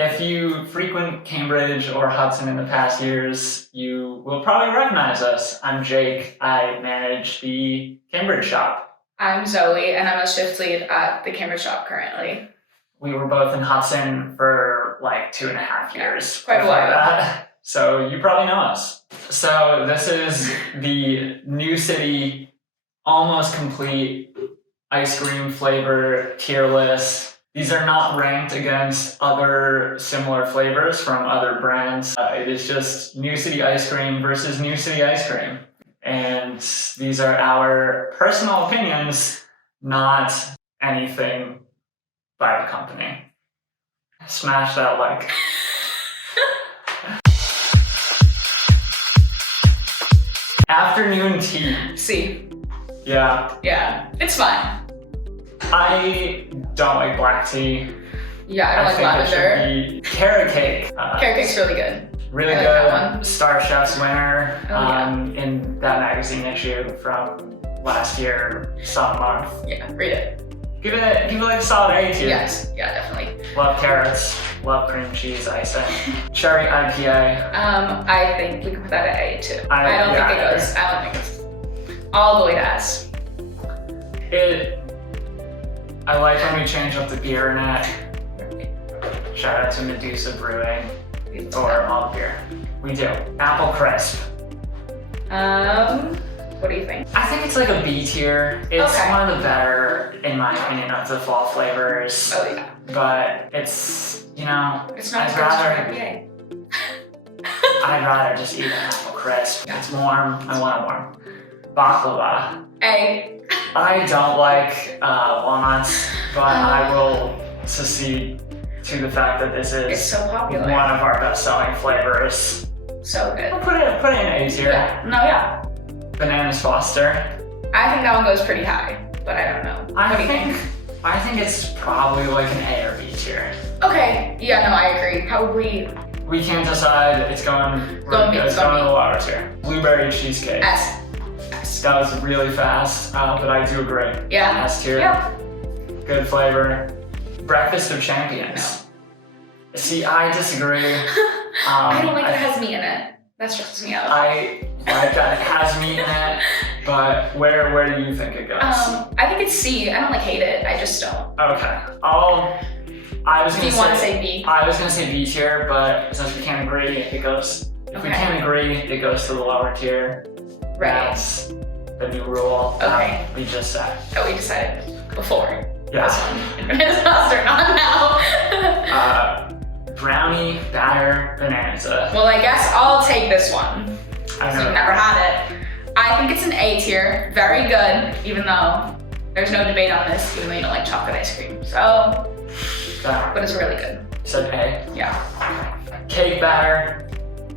If you frequent Cambridge or Hudson in the past years, you will probably recognize us. I'm Jake. I manage the Cambridge shop. I'm Zoe, and I'm a shift lead at the Cambridge shop currently. We were both in Hudson for like 2.5 years. Quite a while. So you probably know us. So this is the New City, almost complete ice cream flavor tier list. These are not ranked against other similar flavors from other brands. It is just New City ice cream versus New City ice cream. And these are our personal opinions, not anything by the company. Smash that like. Afternoon tea. See. Yeah. Yeah, it's fine. I don't like black tea. Yeah, I don't like lavender. It should be carrot cake. Carrot cake's really good. Really I like good. that one. Star Chef's winner yeah. In that magazine issue from last year, some month. Yeah, read it. Give it like a solid A tier. Yes, yeah, definitely. Love carrots. Love cream cheese icing. Cherry IPA. I think we can put that at A too. I don't think it's all the way to S. I like when we change up the beer in it. Shout out to Medusa Brewing or malt beer. We do. Apple crisp. What do you think? I think it's like a B tier. It's okay. one of the better, in my opinion, of the fall flavors. Oh yeah. But it's, you know, it's not I'd rather just eat an apple crisp. Yeah. It's warm. I want it warm. Baklava. A. I don't like walnuts, but I will secede to the fact that this is it's so popular. one of our best-selling flavors. So good. I'll put it in A tier. Yeah. No, yeah. Bananas Foster. I think that one goes pretty high, but I don't know. What do you think? I think it's probably like an A or B tier. Okay. Yeah, no, I agree. Probably. We can't decide. It's going to the water tier. Blueberry cheesecake. S. That was really fast, but I do agree. Yeah. S tier. Yep. Good flavor. Breakfast of Champions. No. See, I disagree. I don't like that it has meat in it. That stresses me out. I like that it has meat in it, but where do you think it goes? I think it's C. I don't like hate it. I just don't. Okay. Do you want to say B? I was gonna say B tier, but since we can't agree, it goes. If we can't agree, it goes to the lower tier. Right. That's the new rule. Okay. We just said. That we decided before. Yeah. It's faster, not now. Brownie batter bonanza. Well, I guess I'll take this one. I've never had it. I think it's an A tier. Very good, even though there's no debate on this, even though you don't like chocolate ice cream. So, but it's really good. Said A. Yeah. Cake batter.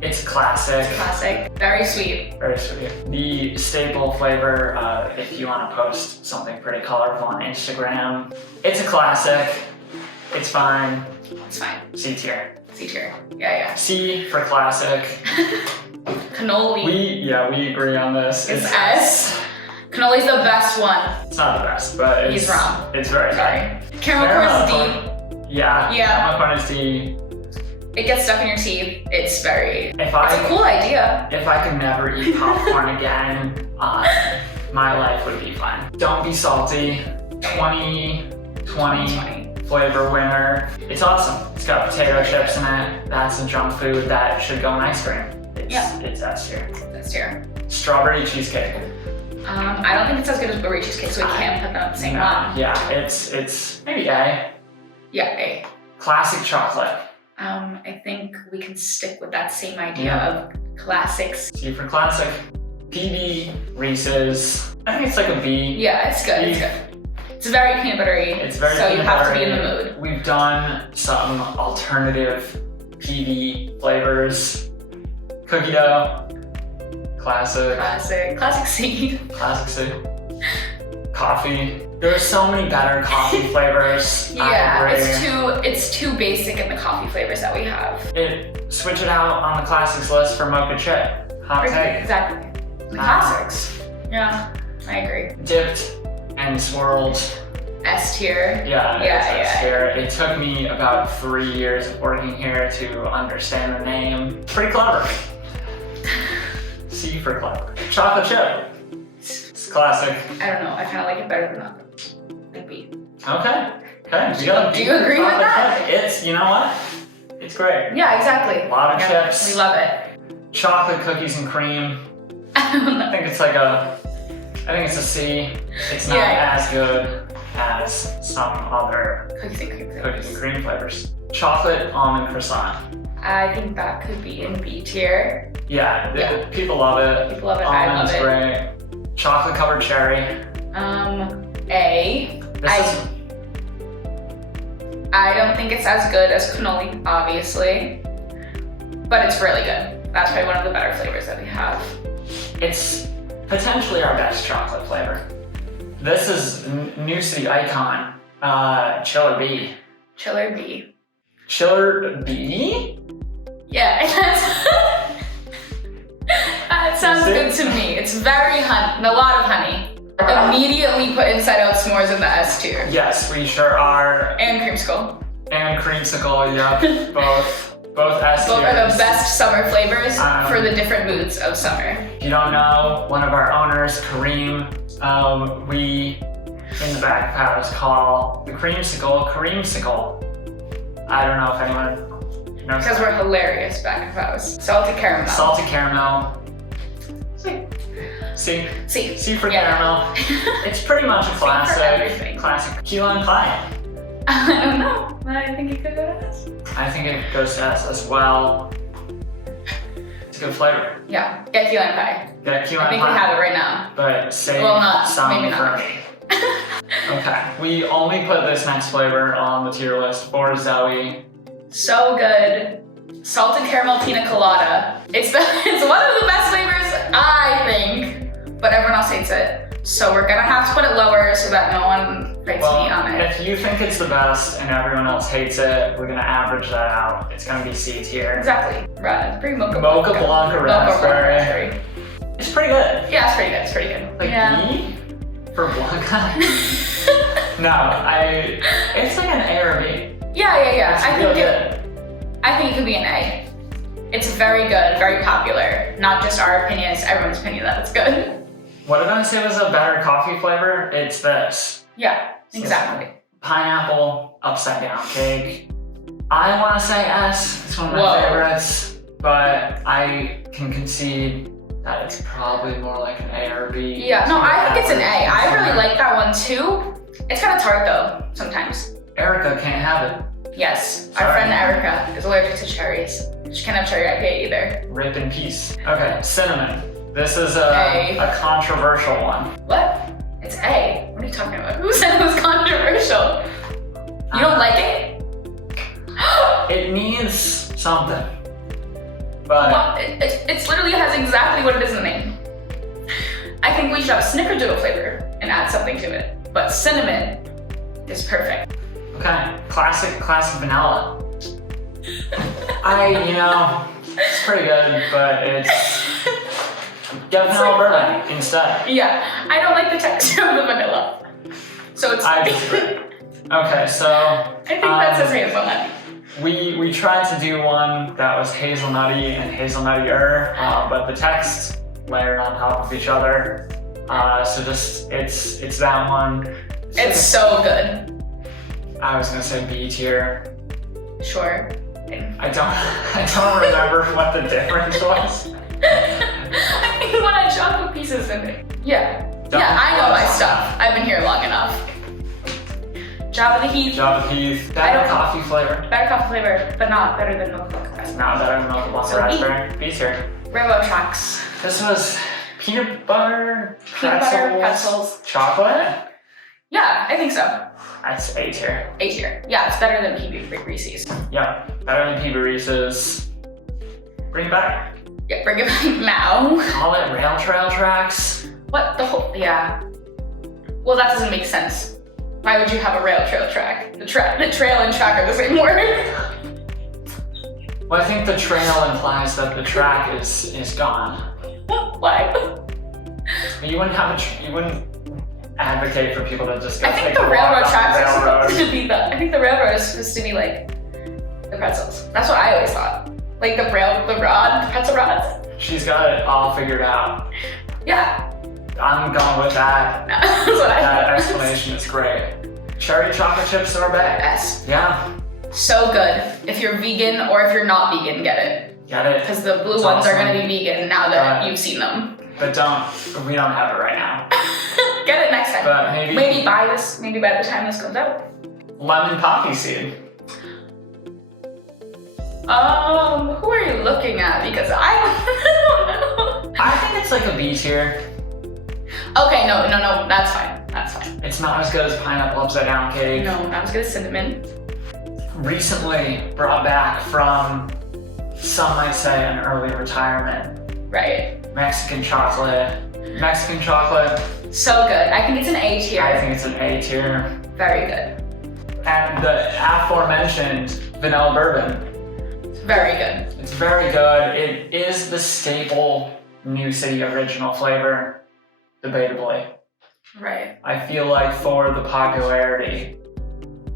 It's classic. It's classic. Very sweet. Very sweet. The staple flavor, if you want to post something pretty colorful on Instagram. It's a classic. It's fine. It's fine. C tier. C tier. Yeah. C for classic. Cannoli. We agree on this. It's S. Cannoli's the best one. It's not the best, but he's wrong. It's very good. Caramel corn is D. Yeah. Yeah. Caramel corn is D. It gets stuck in your teeth. It's a cool idea. If I could never eat popcorn again, my life would be fine. Don't be salty. 2020 flavor winner. It's awesome. It's got potato chips in it. That's a junk food that should go in ice cream. It's S tier. S tier. Strawberry cheesecake. I don't think it's as good as blueberry cheesecake, so we can't put them on the same one. Yeah, it's maybe A. Yeah, A. Classic chocolate. I think we can stick with that same idea of classics. C for classic. PB, Reese's. I think it's like a B. Yeah, it's good. It's good. It's very peanut buttery. It's very so peanut you have buttery. to be in the mood. We've done some alternative PB flavors. Cookie dough. Classic. Classic C. Classic C. Coffee. There are so many better coffee flavors. Yeah, it's too basic in the coffee flavors that we have. Switch it out on the classics list for Mocha Chip. Hot take. Exactly. The classics. Yeah, I agree. Dipped and swirled S tier. Yeah, Yeah. S tier. It took me about 3 years of working here to understand the name. Pretty clever. C for clever. Chocolate chip. It's classic. I don't know. I kind of like it better than that. Like B. Okay. Do you agree with that? It's, you know what? It's great. Yeah, exactly. A lot of Yeah, chips. We love it. Chocolate cookies and cream. I don't know. I think it's a C. It's not as good as some other Cookies and cream cookies flavors. and cream flavors. Chocolate almond croissant. I think that could be in B tier. Yeah. People love it. People love it. I love Almond's it. great. Chocolate covered cherry. A. I don't think it's as good as cannoli, obviously, but it's really good. That's probably one of the better flavors that we have. It's potentially our best chocolate flavor. This is New City Icon, Chiller B. Chiller B. Chiller B? Yeah, that sounds good to me. It's very honey, a lot of honey. Immediately put Inside Out s'mores in the S tier. Yes, we sure are. And creamsicle. And creamsicle, yep, both S tiers. Both are the best summer flavors for the different moods of summer. If you don't know, one of our owners, Kareem, we in the back of house call the creamsicle. I don't know if anyone knows. Because we're hilarious back of house. Salted caramel. Salted caramel. C. C for caramel. It's pretty much a classic. Classic key lime pie. I don't know, but I think it could go to S. I think it goes to S as well. It's a good flavor. Yeah, get key lime pie. Get key lime I think pie. we have it right now. But save Well, some maybe for not. me. Okay, we only put this next flavor on the tier list for Zoe. So good. Salted Caramel Piña Colada. It's one of the best flavors, I think, but everyone else hates it. So we're gonna have to put it lower so that no one fights me on it. If you think it's the best and everyone else hates it, we're gonna average that out. It's gonna be C tier. Exactly. Right. Pretty Mocha Blanca raspberry. It's pretty good. Yeah, it's pretty good. It's pretty good. Like B for Blanca? No, it's like an A or B. Yeah. It's I think it could be an A. It's very good, very popular. Not just our opinion, it's everyone's opinion that it's good. What if I say was a better coffee flavor? It's this. Yeah, exactly. Pineapple upside down cake. I want to say S. It's one of my favorites, but I can concede that it's probably more like an A or B. Yeah, no, I think it's an A. I really like that one too. It's kind of tart though, sometimes. Erica can't have it. Yes, Sorry. our friend Erica is allergic to cherries. She can't have cherry IPA either. Rip in peace. Okay, cinnamon. This is a controversial one. What? It's A. What are you talking about? Who said it was controversial? You don't like it? It needs something. But Well, it literally has exactly what it is in the name. I think we should have a snickerdoodle flavor and add something to it. But cinnamon is perfect. okay, classic vanilla. It's pretty good, but it's get vanilla bourbon instead. Yeah, I don't like the texture of the vanilla. So it's I disagree. Okay, so I think that says hazelnut. we tried to do one that was hazelnutty and hazelnuttier, but the text layered on top of each other. So just it's that one. It's so good. I was gonna say B tier. Sure. I don't remember what the difference was. I think the one had chocolate pieces in it. Yeah. Yeah, I know my stuff. I've been here long enough. Java the Heath. Better coffee flavor. Better coffee flavor, but not better than Mocha Raspberry. Not better than Mocha Blanca raspberry. B tier. Rainbow Tracks. This was peanut butter pretzels. Chocolate? Yeah, I think so. That's A tier. A tier. Yeah, it's better than PB Reese's. Yeah, better than PB Reese's. Bring it back. Yeah, bring it back now. Call it rail trail tracks. What the whole? Yeah. Well, that doesn't make sense. Why would you have a rail trail track? The trail and track are the same word. Well, I think the trail implies that the track is gone. Why? But you wouldn't have advocate for people to just go I think take the a walk railroad on tracks the are railroad. supposed to be I think the railroad is supposed to be like the pretzels. That's what I always thought. Like the pretzel rods. She's got it all figured out. Yeah. I'm going with that. No, that's what I That thought. explanation is great. Cherry chocolate chip sorbet. Yes. Yeah, So good. If you're vegan or if you're not vegan, get it. get it. Because the blue It's ones are awesome. gonna be vegan now that you've seen them. But we don't have it right now. Get it next time. But maybe buy this. Maybe by the time this comes out. lemon poppy seed. Who are you looking at? Because I don't know. I think it's like a B tier. Okay, no, that's fine. That's fine. It's not as good as pineapple upside down cake. No, not as good as cinnamon. Recently brought back from, some might say, an early retirement. Right. Mexican chocolate. Mexican chocolate, So good. I think it's an A tier. I think it's an A tier. Very good. And the aforementioned vanilla bourbon. Very good. It's very good. It is the staple New City original flavor, debatably. Right. I feel like for the popularity,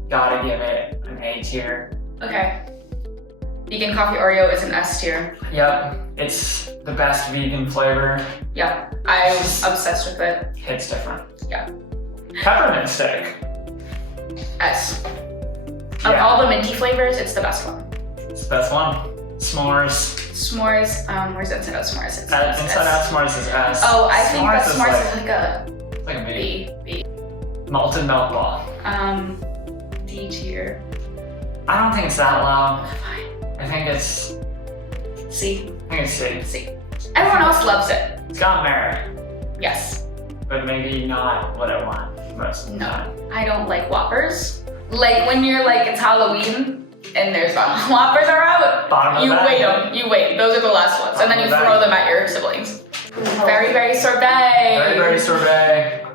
gotta give it an A tier. Okay. Vegan coffee Oreo is an S tier. Yep, it's the best vegan flavor. Yeah. I was obsessed with it. Hits different. Yeah. Peppermint steak. S. Of Yeah. all the minty flavors, it's the best one. It's the best one. S'mores. S'mores, where's Inside Out S'mores? It's S. Inside Out S'mores is S. Oh, I think that is s'mores is like a like a B. B. Malted milk ball. D tier. I don't think it's that low. Fine. I think it's C. C. C. Everyone else loves it. It's got merit, Yes. but maybe not what I want most of the time. I don't like Whoppers. Like when you're like, it's Halloween and there's Whoppers are out. Bottom of You the bag. wait them. You wait. Those are the last ones. And then you Bottom of the throw bag. them at your siblings. Very, very sorbet. Very, very sorbet.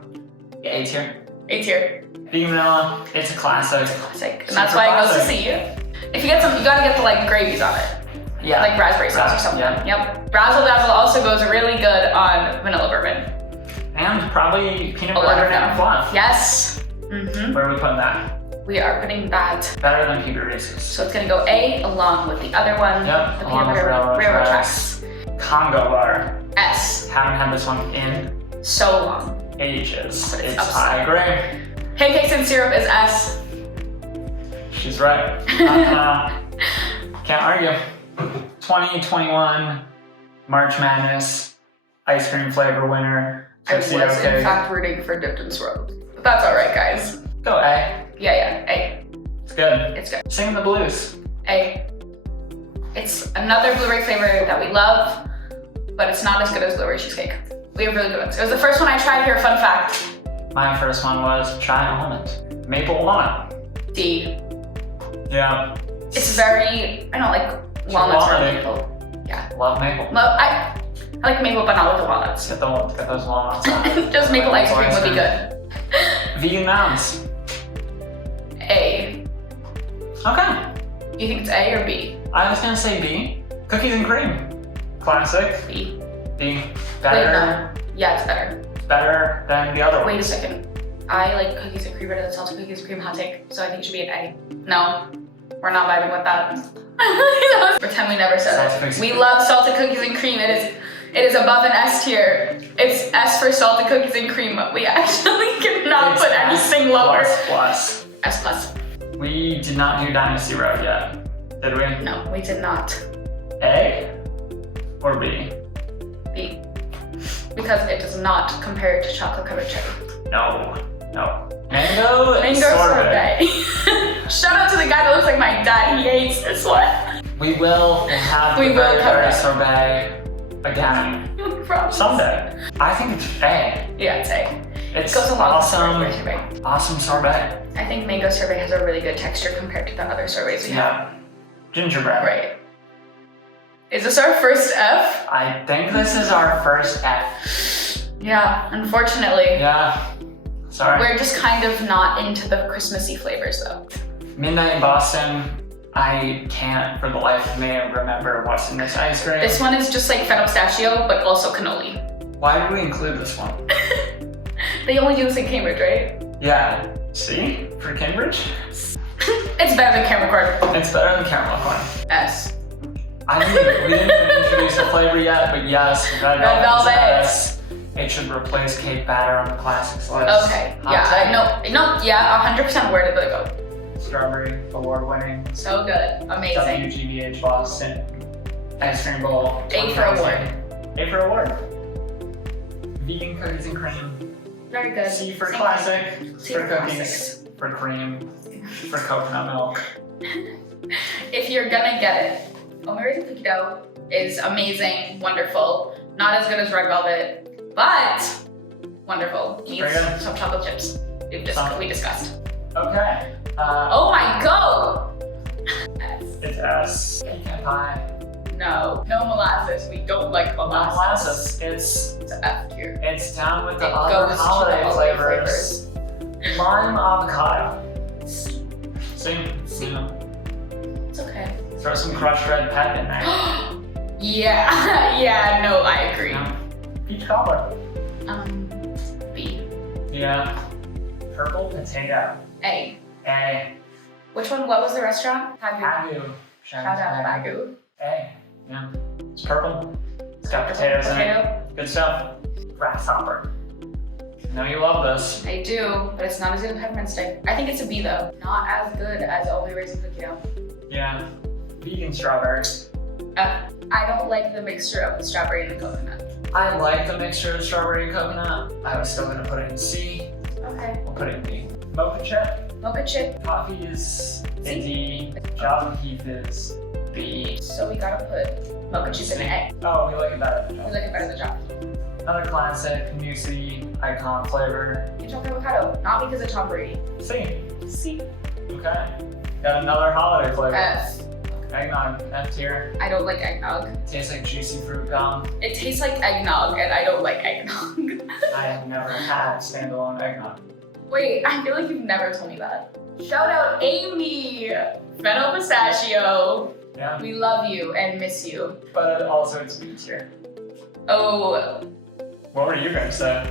A tier. A tier. Vegan vanilla, it's a classic. Classic. And Super that's why it goes to classic. see you. If you get some, you gotta get the like gravies on it. Yeah. Like raspberry sauce or something. Yeah. Yep. Razzle Dazzle also goes really good on vanilla bourbon. And probably peanut A lot butter of and them. fluff. Yes. Mm-hmm. Where are we putting that? We are putting that. Better than Peter Reese's. So it's gonna go A along with the other one. Yep, The along peanut with butter railroad tracks. Congo butter. S. Haven't had this one in So long. ages. But it's It's upset. I agree. Pancakes and syrup is S. She's right. Can't argue. 2021 March Madness ice cream flavor winner. I was in Cheesecake. fact rooting for Dipped in Swirl. But that's alright, guys. Go A. Yeah, A. It's good. It's good. Sing the blues. A. It's another blueberry flavor that we love, but it's not as good as blueberry cheesecake. We have really good ones. It was the first one I tried here, fun fact. My first one was chai almond. Maple walnut. D. Yeah. It's very, I don't like walnuts or walnut. maple. Yeah. Love maple. Well, I like maple, but not with the walnuts. Get those walnuts on. Just maple ice cream would be good. Vegan mounds. A. Okay. Do you think it's A or B? I was gonna say B. Cookies and cream. Classic. B. B. Better. Yeah, it's better. Better than the other one. Wait a second. I like cookies and cream better than salted cookies and cream hot take, so I think it should be an A. No, we're not vibing with that. Pretend we never said Salted it. cookies. We love salted cookies and cream. It is above an S tier. It's S for salted cookies and cream. We actually cannot It's put anything lower. Plus. S plus. We did not do Dynasty Road yet, did we? No, we did not. A or B? B. Because it does not compare to chocolate covered cherry. No. Mango sorbet. Shout out to the guy that looks like my dad. He hates this one. We will have We the will very, cover very it. sorbet again Promise. someday. I think it's A. Yeah, it's A. It's It goes along with awesome. strawberry sorbet. Awesome sorbet. I think mango sorbet has a really good texture compared to the other sorbets we have. Yeah. Gingerbread. Right. Is this our first F? I think this is our first F. Yeah, unfortunately. Yeah. Sorry. We're just kind of not into the Christmassy flavors though. Midnight in Boston. I can't for the life of me remember what's in this ice cream. This one is just like fennel pistachio, but also cannoli. Why did we include this one? They only do this in Cambridge, right? Yeah. See? For Cambridge? It's better than caramel corn. It's better than caramel corn. S. I mean, we didn't introduce the flavor yet, but yes, red velvet. velvet. It should replace cake batter on the classics list. Okay. Hot Yeah. take. No. Yeah. 100%. Where did they go? Strawberry award winning. So good. Amazing. WGBH Boston ice cream bowl. A for award. A for award. Vegan cookies and cream. Very good. C for Same classic. C For for cookies. classics. For cream. For coconut milk. If you're gonna get it, Omi Raisin Cookie Dough is amazing, wonderful. Not as good as red velvet, but wonderful. Needs Very good. some chocolate chips. We discussed. Okay. Oh my god! It's S. Pecan pie. No molasses. We don't like molasses. It's It's F tier. It's down with the It other goes to holiday the holiday flavors. Lime avocado. See? It's okay. Throw some crushed red pep in there. yeah. No, I agree. Yeah. Peach cobbler. B. Yeah. Purple potato. A. A. Which one? What was the restaurant? Hagu. Agu. Shout out to Hagu. A. Yeah. It's purple. It's got potatoes in it. Good stuff. Grasshopper. I know you love this. I do, but it's not as good as peppermint stick. I think it's a B though. Not as good as Omi Raisin Cookie Dough. Yeah. Vegan strawberries. I don't like the mixture of the strawberry and the coconut. I like the mixture of strawberry and coconut. I was still gonna put it in C. Okay. We'll put it in B. Mocha chip. Mocha chip. Coffee is a D. Java Heath is B. So we gotta put mocha chip in A. Oh, we like it better than We Java. like it better than Java. Another classic, new city, icon flavor. You chocolate avocado, not because of Tom Brady. C. C. Okay. Got another holiday flavor. F. Eggnog, F tier. I don't like eggnog. Tastes like juicy fruit gum. It tastes like eggnog, and I don't like eggnog. I have never had standalone eggnog. Wait, I feel like you've never told me that. Shout out Amy! Fennel pistachio. Yeah. We love you and miss you. But also it's B tier. Oh, What were you gonna say?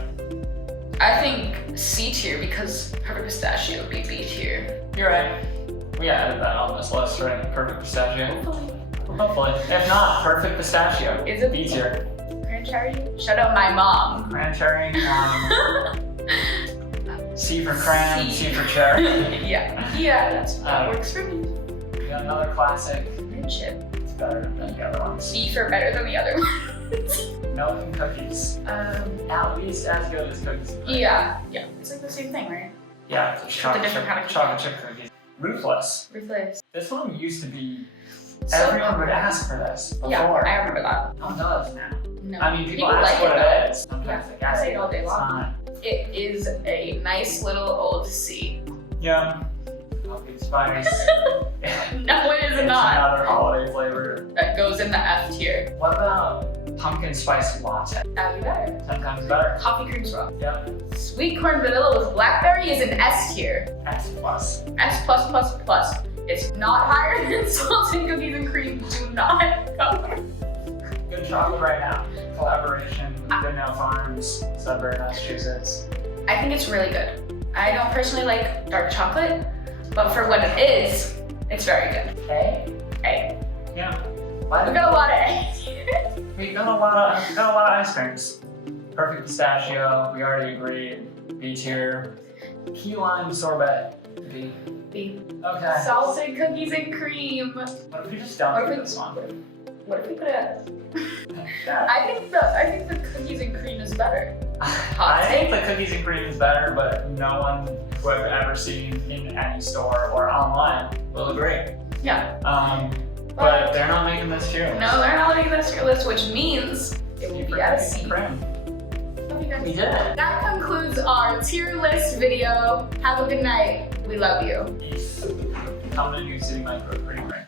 I think C tier because perfect pistachio would be B tier. You're right. We added that on this list, right? Perfect pistachio. Hopefully. Hopefully. If not, perfect pistachio. Is it B tier. Grand cherry? Shout out my mom. Cran cherry. C for cran, C for cherry. Yeah, that works for me. We got another classic. Mint chip. It's better than the other ones. C for better than the other ones. Milk and cookies. At least as good as cookies. Yeah. It's like the same thing, right? Yeah, it's chocolate different chip, kind of chocolate chip cookies. Ruthless. Replace. This one used to be. So Everyone would popular. ask for this before. Yeah, I remember that. No one does now. No. I mean, people ask like what it though. it is. Sometimes they I guess say it all day it's long. not. It is a nice little old C. Yeah. Pumpkin spice. No, it is It's not. another holiday flavor. That goes in the F tier. What about pumpkin spice latte? That'd be better. Sometimes better. Coffee cream swirl. Yep. Sweet corn vanilla with blackberry is an S tier. S plus. S plus plus plus. It's not higher than salted cookies and cream. Do not go. Good chocolate right now. Collaboration with Goodnow Farms, Sudbury, Massachusetts. I think it's really good. I don't personally like dark chocolate, but for what it is, it's very good. A? A. Yeah. We got a lot of A's. We got a lot of ice creams. Perfect pistachio, we already agreed. B tier. Key lime sorbet. B. B. Okay. Salted cookies and cream. What if we just don't do this one? What if we put it? Yeah. I think the cookies and cream is better. I think the cookies and cream is better, but no one who I've ever seen in any store or online will agree. Yeah. But they're not making this tier list. No, they're not making this tier list, which means it will be at a C. We did it. That concludes our tier list video. Have a good night. We love you. Peace. Come to New City Microcreamery.